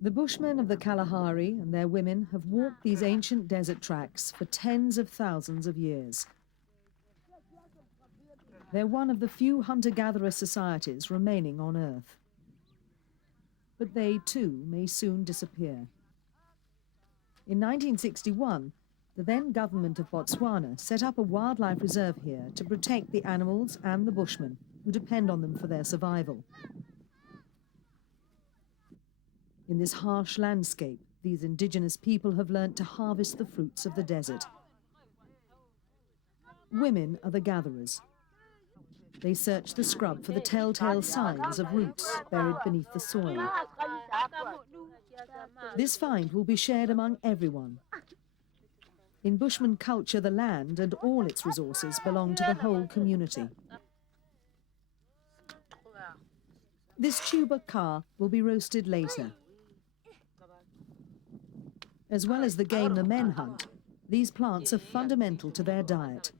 The Bushmen of the Kalahari and their women have walked these ancient desert tracks for tens of thousands of years. They're one of the few hunter-gatherer societies remaining on Earth. But they, too, may soon disappear. In 1961, the then government of Botswana set up a wildlife reserve here to protect the animals and the Bushmen who depend on them for their survival. In this harsh landscape, these indigenous people have learnt to harvest the fruits of the desert. Women are the gatherers. They search the scrub for the telltale signs of roots buried beneath the soil. This find will be shared among everyone. In Bushman culture, the land and all its resources belong to the whole community. This tuber car will be roasted later. As well as the game the men hunt, these plants are fundamental to their diet.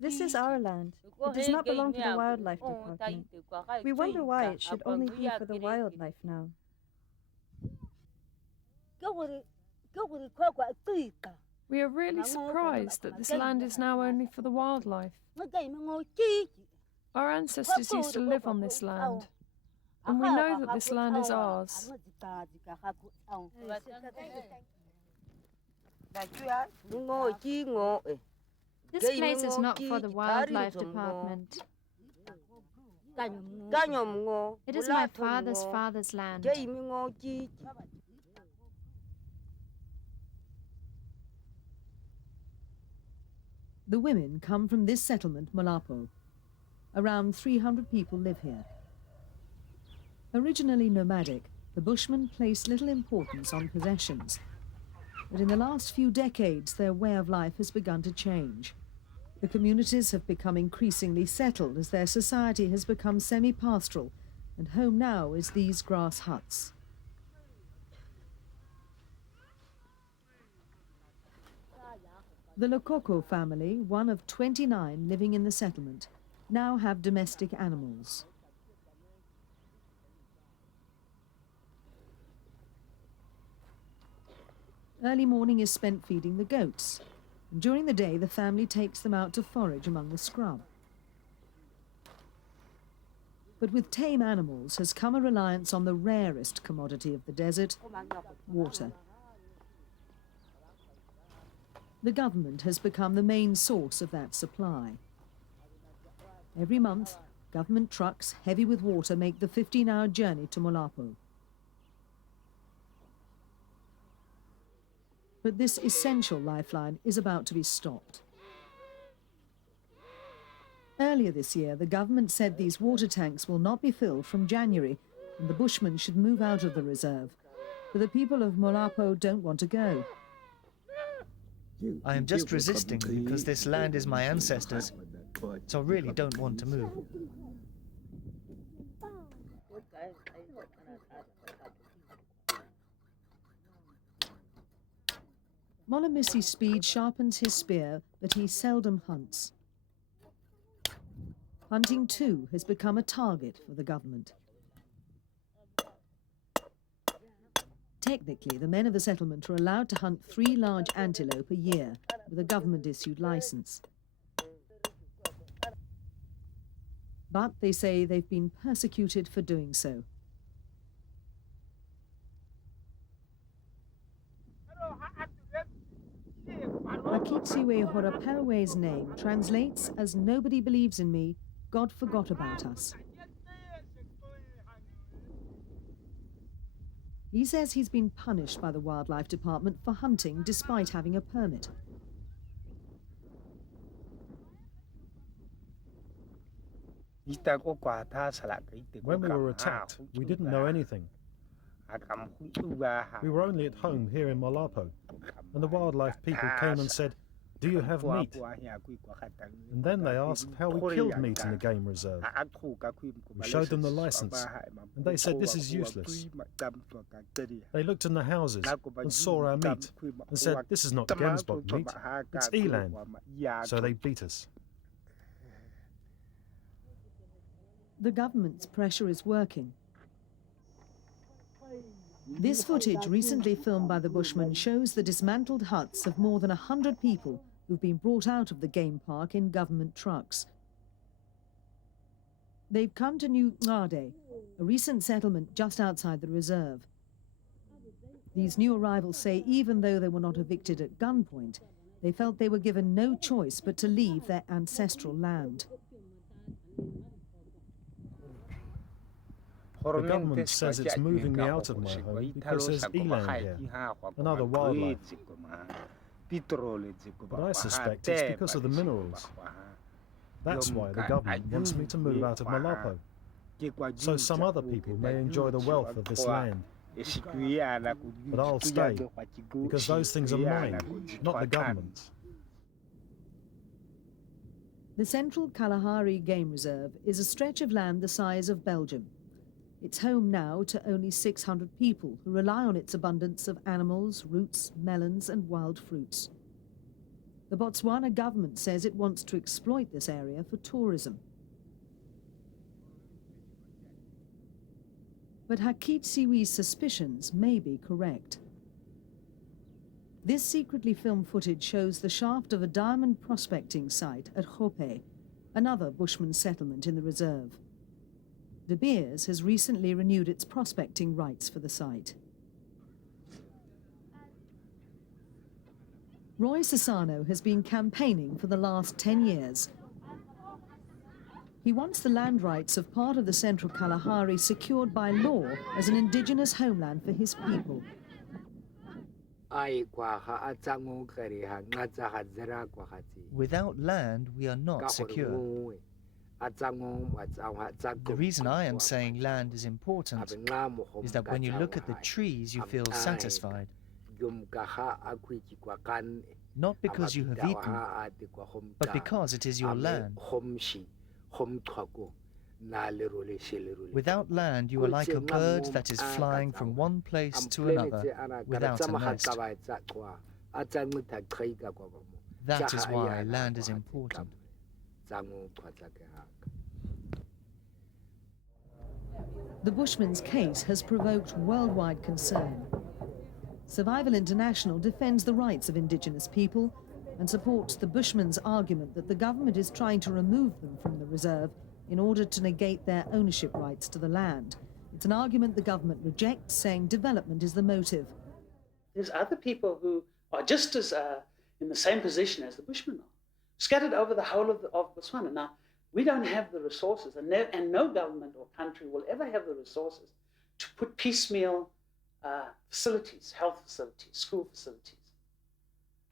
This is our land. It does not belong to the wildlife department. We wonder why it should only be for the wildlife now. We are really surprised that this land is now only for the wildlife. Our ancestors used to live on this land, and we know that this land is ours. This place is not for the wildlife department. It is my father's father's land. The women come from this settlement, Molapo. Around 300 people live here. Originally nomadic, the Bushmen placed little importance on possessions. But in the last few decades, their way of life has begun to change. The communities have become increasingly settled as their society has become semi-pastoral, and home now is these grass huts. The Lokoko family, one of 29 living in the settlement, now have domestic animals. Early morning is spent feeding the goats, and during the day the family takes them out to forage among the scrub. But with tame animals has come a reliance on the rarest commodity of the desert, water. The government has become the main source of that supply. Every month, government trucks heavy with water make the 15-hour journey to Molapo. But this essential lifeline is about to be stopped. Earlier this year, the government said these water tanks will not be filled from January, and the Bushmen should move out of the reserve. But the people of Molapo don't want to go. I am just resisting because this land is my ancestors', so I really don't want to move. Molomisi's speed sharpens his spear, but he seldom hunts. Hunting, too, has become a target for the government. Technically, the men of the settlement are allowed to hunt 3 large antelope a year with a government-issued license. But they say they've been persecuted for doing so. Akitsue Horapelwe's name translates as "Nobody believes in me, God forgot about us." He says he's been punished by the wildlife department for hunting despite having a permit. When we were attacked, we didn't know anything. We were only at home here in Molapo, and the wildlife people came and said, Do you have meat? And then they asked how we killed meat in the game reserve. We showed them the license, and they said this is useless. They looked in the houses and saw our meat and said this is not gemsbok meat, it's eland. So they beat us. The government's pressure is working. This footage, recently filmed by the Bushmen, shows the dismantled huts of more than 100 people who've been brought out of the game park in government trucks. They've come to New XADE, a recent settlement just outside the reserve. These new arrivals say even though they were not evicted at gunpoint, they felt they were given no choice but to leave their ancestral land. The government says it's moving me out of my home because there's eland here and other wildlife. But I suspect it's because of the minerals. That's why the government wants me to move out of Molapo, so some other people may enjoy the wealth of this land. But I'll stay, because those things are mine, not the government's. The Central Kalahari Game Reserve is a stretch of land the size of Belgium. It's home now to only 600 people who rely on its abundance of animals, roots, melons and wild fruits. The Botswana government says it wants to exploit this area for tourism. But Khwe's suspicions may be correct. This secretly filmed footage shows the shaft of a diamond prospecting site at Gope, another Bushman settlement in the reserve. De Beers has recently renewed its prospecting rights for the site. Roy Sesana has been campaigning for the last 10 years. He wants the land rights of part of the Central Kalahari secured by law as an indigenous homeland for his people. Without land, we are not secure. The reason I am saying land is important is that when you look at the trees, you feel satisfied. Not because you have eaten, but because it is your land. Without land, you are like a bird that is flying from one place to another without a nest. That is why land is important. The Bushman's case has provoked worldwide concern. Survival International defends the rights of indigenous people and supports the Bushman's argument that the government is trying to remove them from the reserve in order to negate their ownership rights to the land. It's an argument the government rejects, saying development is the motive. There's other people who are just as in the same position as the Bushmen are, scattered over the whole of Botswana. Now, we don't have the resources, and no government or country will ever have the resources to put piecemeal facilities, health facilities, school facilities.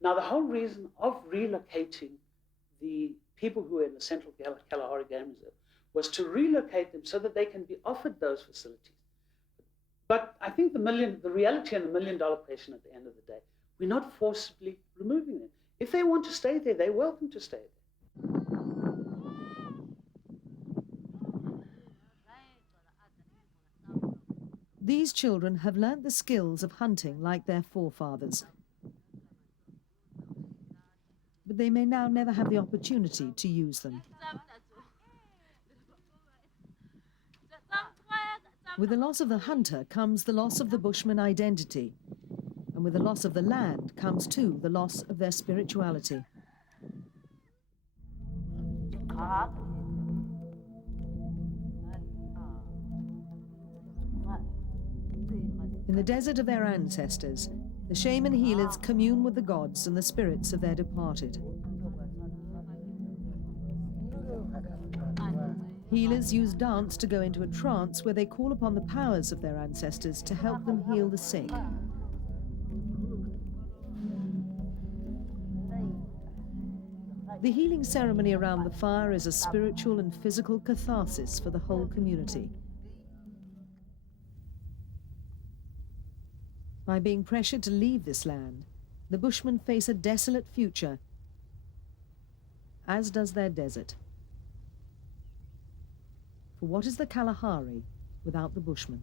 Now, the whole reason of relocating the people who are in the Central Kalahari Game Reserve was to relocate them so that they can be offered those facilities. But I think the reality and the million-dollar question at the end of the day, we're not forcibly removing them. If they want to stay there, they're welcome to stay there. These children have learnt the skills of hunting like their forefathers. But they may now never have the opportunity to use them. With the loss of the hunter comes the loss of the Bushman identity. And with the loss of the land comes too the loss of their spirituality. In the desert of their ancestors, the shaman healers commune with the gods and the spirits of their departed. Healers use dance to go into a trance where they call upon the powers of their ancestors to help them heal the sick. The healing ceremony around the fire is a spiritual and physical catharsis for the whole community. By being pressured to leave this land, the Bushmen face a desolate future as does their desert. For what is the Kalahari without the Bushmen?